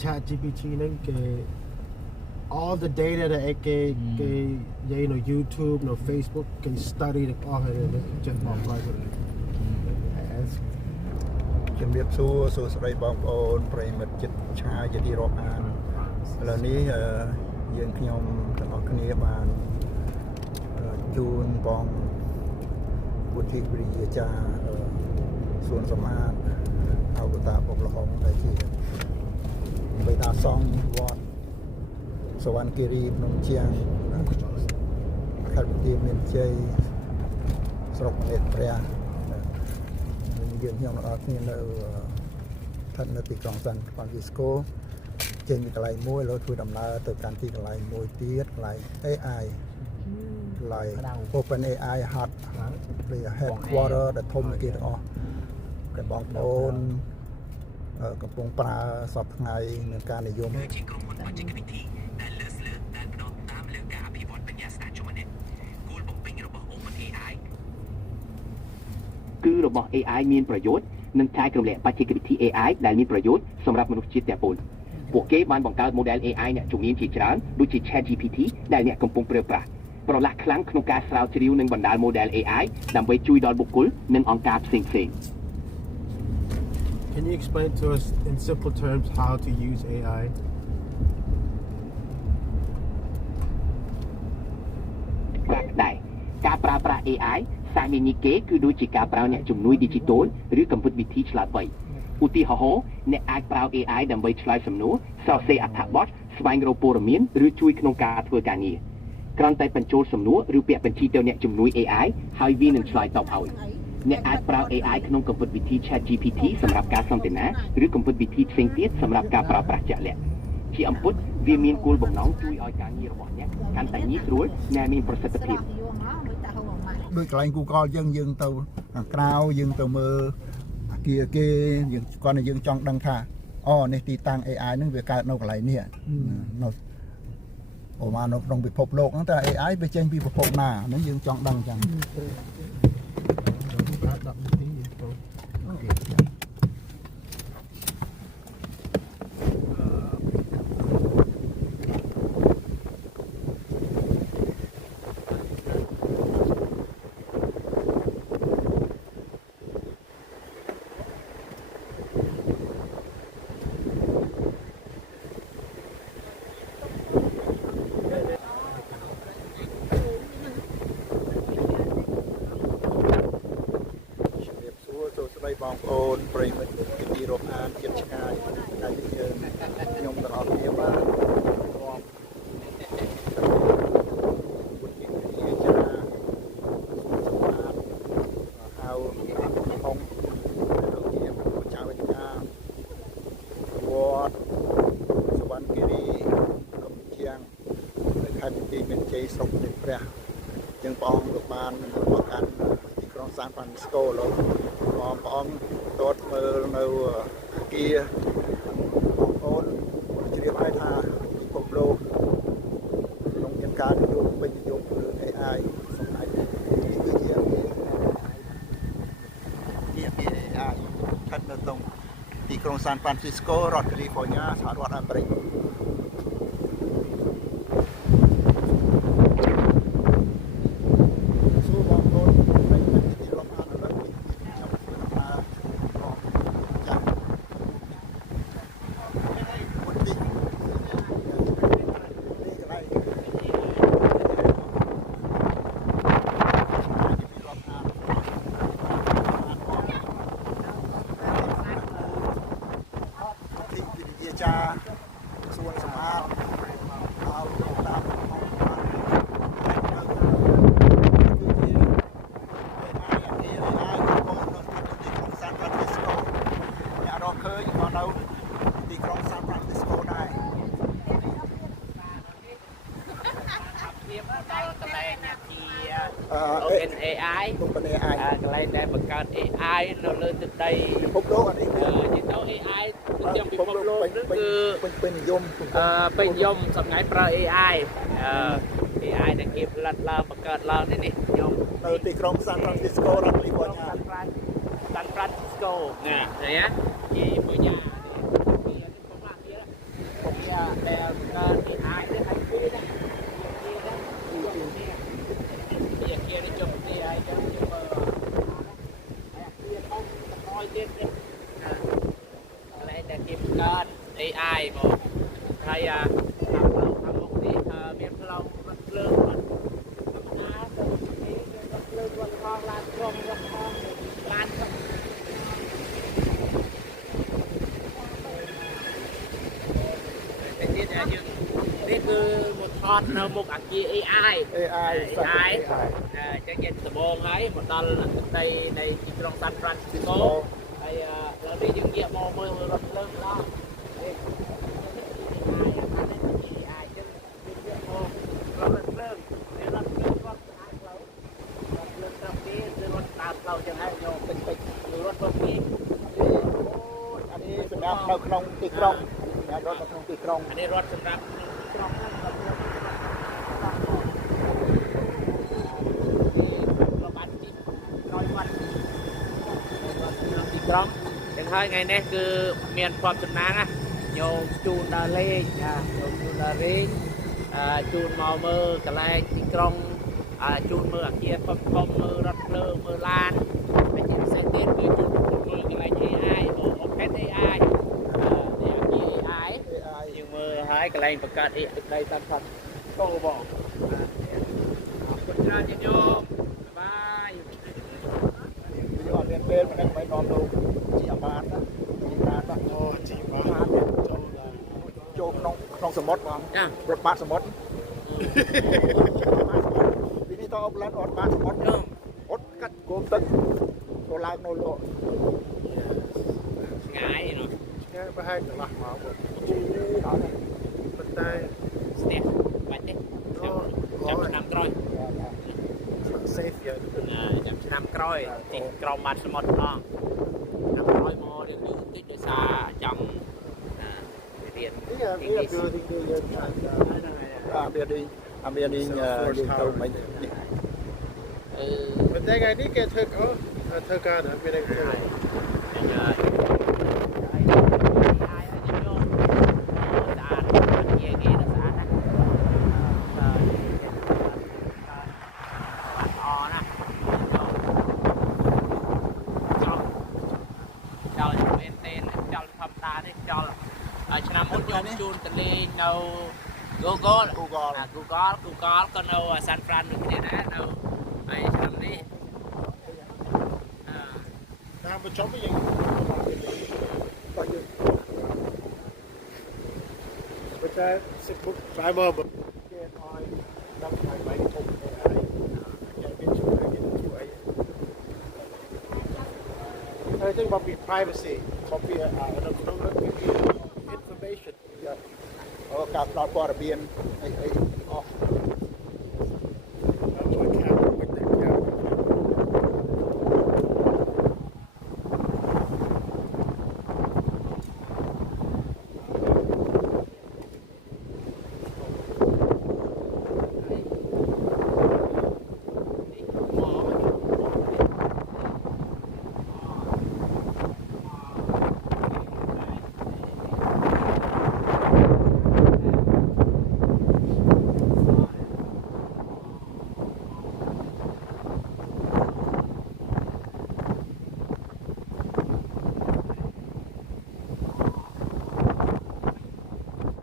chat GPT ហ្នឹងគេ all the data that គេនិយាយនៅ YouTube នៅ Facebook គេ study ទាំងអស់ហើយចេះបងប្អូនជំរាបសួរសួស្តីបងប្អូនប្រិយមិត្តចិត្តឆ្ងាយជាទីរាប់អានឥឡូវនេះយើងខ្ញុំទាំងអស់គ្នាបានជូនបងពុទ្ធិវិរិយាចារ្យសួនសម្អាតអវតាពុកលហុងដែលជាបេតាសង្ឃវត្តសវណ្ណគិរីភ្នំជាងខេត្តបន្ទាយមានជ័យស្រុកនេតព្រះយើងខ្ញុំអត់គ្នានៅស្ថិតនៅទីក្រុងសាន់ហ្វ្រាន់ស៊ីស្កូចេញពីកន្លែងមួយแล้วធ្វើដំណើរទៅកាន់ទីកន្លែងមួយទៀតកន្លែង AI កន្លែង Open AI Hub ឬ Headquarter ដែលធំជាងគេទាំងអស់តែបងប្អូនកំពុងប្រើសពថ្ងៃនឹងការនិយមជាក្រុមហ៊ុនបច្ចេកវិទ្យាដែលលើសលើដែលផ្ដោតតាមលើការអភិវឌ្ឍបញ្ញាស្នាជំនិតគោលបំពេញរបស់ Open AI គឺរបស់ AI មានប្រយោជន៍និងចែករំលែកបច្ចេកវិទ្យា AI ដែលមានប្រយោជន៍សម្រាប់មនុស្សជាតិទាំងមូលពួកគេបានបង្កើត model AI អ្នកជំនាញជាច្រើនដូចជា ChatGPT ដែលអ្នកកំពុងប្រើប្រាស់ប្រឡាក់ខ្លាំងក្នុងការស្រាវជ្រាវនិងបណ្ដាល model AI ដើម្បីជួយដល់បុគ្គលនិងអង្គការផ្សេងៗ Can you explain to us in simple terms how to use AI? ដែរការប្រើប្រាស់ AI សាមីនីគេគឺដូចជាការប្រើអ្នកជំនួយ digital ឬកំពុតវិធីឆ្លាតវៃឧទាហរណ៍អ្នកអាចប្រើ AI ដើម្បីឆ្លើយសំណួរសរសេរអត្ថបទស្វែងរកព័ត៌មានឬជួយក្នុងការធ្វើការងារគ្រាន់តែបញ្ចូលសំណួរឬពាក្យបញ្ជីទៅអ្នកជំនួយ AI ហើយវានឹងឆ្លើយតបឲ្យអ្នកអាចប្រើ AI ក្នុងកំពុតវិធី ChatGPT សម្រាប់ការសន្ទនាឬកំពុតវិធីផ្សេងទៀតសម្រាប់ការប្រើប្រាស់ជាក់លាក់ជាអំពុតវាមានគោលបំណងជួយឲ្យការងាររបស់អ្នកកាន់តែងាយស្រួលនិងមានប្រសិទ្ធភាពដូចកន្លែង Google យើងទៅខាងក្រៅយើងទៅមើលអាគារគេយើងគាត់តែយើងចង់ដឹងថាអូនេះទីតាំង AI ហ្នឹងវាកើតនៅកន្លែងនេះនៅអូមកនៅក្នុងពិភពលោកហ្នឹងតែ AI វាចេញពីពិភពណាហ្នឹងយើងចង់ដឹងចឹងបងប្អូនប្រិយមិត្តជាទីរាប់អានជាតិឆ្ងាយដែលយើងខ្ញុំទាំងអស់គ្នាបានរួមពុទ្ធិវិទ្យាចារ្យសម្រាប់ហៅផងជាប្រជាចៅវិទ្យាវត្តសវណ្ណគិរីកំជាងនៅខេត្តបន្ទាយមានជ័យស្រុកនេតព្រះជាងព្រះអង្គលោកបានមកកាន់ទីក្រុងសាន់ហ្វ្រាន់ស៊ីស្កូលោកបងប្អូនតតមើលនៅអាគារបងប្អូនជ្រាបហើយថាពិភពលោកក្នុងមានការនិយមពេញនិយមលើ AI សម្រាប់នេះគឺជាអាគារ AI ស្ថិតនៅក្នុងទីក្រុងសាន់ហ្វ្រាន់ស៊ីស្កូរដ្ឋកាលីហ្វ័រញ៉ាសហរដ្ឋអាមេរិកសួនសម្អាតហើយតាមទីក្រុងសាន់ហ្វ្រាន់ស៊ីស្កូដែរ ដល់កន្លែងជា Open AI កន្លែងដែលបង្កើត AI នៅលើទឹកដី ពិភពលោកអានេះគឺ AI ទាំងពិភពលោកគឺពេញនិយមពេញនិយមសម្រាប់ប្រើ AI AI ដែលគេផលិតឡើងបង្កើតឡើងនេះខ្ញុំនៅទីក្រុងសាន់ហ្វ្រាន់ស៊ីស្កូរដ្ឋកាលីហ្វ័រញ៉ាសាន់ហ្វ្រាន់ស៊ីស្កូណាឃើញទេជាបញ្ញា កើត AI មកហើយខាងមុខនេះមានផ្លូវរថភ្លើងធម្មតាទៅនេះរថភ្លើងរថផងឡានក្រុងរថផងឡានទៅទៀតយើងនេះគឺមកថតនៅមុខអគារ AI ចឹងយើងដំបងហើយមកដល់ដីនៃទីក្រុង San Francisco ហើយឥឡូវនេះយើងងាកមកមើលរថភ្លើងម្ដងនេះAI ចឹងយើងងាកមករថភ្លើងនេះរថភ្លើងគាត់ស្អាតផ្លូវរថភ្លើងត្រឹមនេះគឺរថដើរផ្លូវចឹងហើយយកពេញរថរថនេះអូអានេះ សម្រាប់នៅក្នុងទីក្រុងរថនៅក្នុងទីក្រុង អានេះរថសម្រាប់ក្រុងហ្នឹងគាត់បានទី100វ៉ាត់ទីក្រុងចឹងហើយថ្ងៃនេះគឺមានភ័ព្វចំណាំងណាយកជូនដល់លេងយកជូនដល់លេងជូនមកមើលកន្លែងទីក្រុងជូនមើលអាគារធំមើលរថភ្លើងមើលឡានហើយជាពិសេសទៀតគឺជូនមើលកន្លែង AI Open AI អាគារ AI យើងមើលហើយកន្លែងបង្កើត AI ដីតាមផាត់កោបងអរគុណច្រើនយើងយកបាយ វាអត់មានពេលមិនដឹងមិននាំលោកជីអាបានណាជីបានបាទ អូជីបាន ចូលក្នុងសមុទ្របង ចា រថបាតសមុទ្រពីនេះទៅអបឡានរថបាតសមុទ្រអត់កាត់គោមទឹកចូលឡើងនៅលោក ឆ្ងាយនោះ គេប្រហែលកន្លះម៉ោងបងប៉ុន្តែ ស្ទះបាច់ទេចាំឆ្នាំក្រោយ safe យ៉ាង ចាំឆ្នាំក្រោយទីក្រមបាត់សមុទ្រម្ដងឆ្នាំក្រោយមករៀងតិចដោយសារចង់រៀន នេះវាគឺទីយើងអាច អាមាននេះយើងទៅមិន ប៉ុន្តែថ្ងៃនេះគេធ្វើការដល់មានតែធ្វើ ឆ្នាំមុនខ្ញុំជូនទៅលេងនៅ Google ក៏នៅ San Fran ដូចគ្នាដែរនៅហើយឆ្នាំនេះតាមបញ្ចប់យើងបើយើងបើតែសិបុកស្អាយមកគេឲ្យដល់ថ្ងៃបាយធំគេឲ្យគេជួយហើយចឹងមកពី privacy មកពីនៅក្នុងនោះគឺ information ការផ្ដល់ព័ត៌មានអី